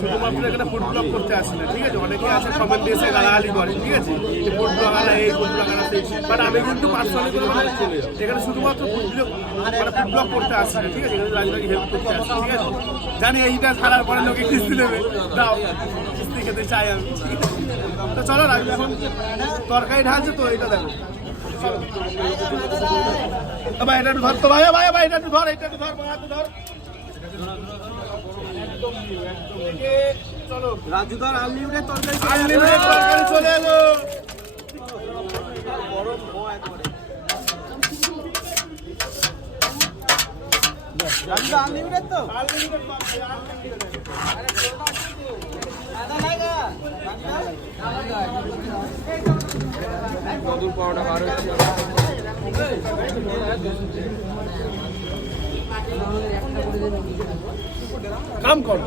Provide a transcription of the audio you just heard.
শুধুমাত্র এখানে food blog করতে আসি না, ঠিক আছে? অনেকে আছে কমেন্ট এসে গালাগালি করে, ঠিক আছে? যে ফুড ব্লগাররা এই ফুড ব্লগাররা সেই, বাট আমি কিন্তু পার্সোনালি করে মানে এখানে শুধুমাত্র ফুড ব্লগ করতে আসি না, ঠিক আছে? এখানে রাজনীতি হেল্প করতে আসি, ঠিক আছে? জানি এইটা ছাড়ার পরে লোকে কিস্তি দেবে, দাও কিস্তি খেতে চাই আমি, ঠিক আছে? তো চলো রাখবো, এখন তরকারি ঢালছে তো এইটা দেখো। ভাই এটা একটু ধর তো, ভাই ভাই ভাই এটা একটু ধর, এটা একটু ধর, একটু ধর। চলো রাজুদার আনলিমিটেড তরকারি চলে এলো। রাজুদা আনলিমিটেড তো কদুর পাউডার বার হচ্ছে কাম করো।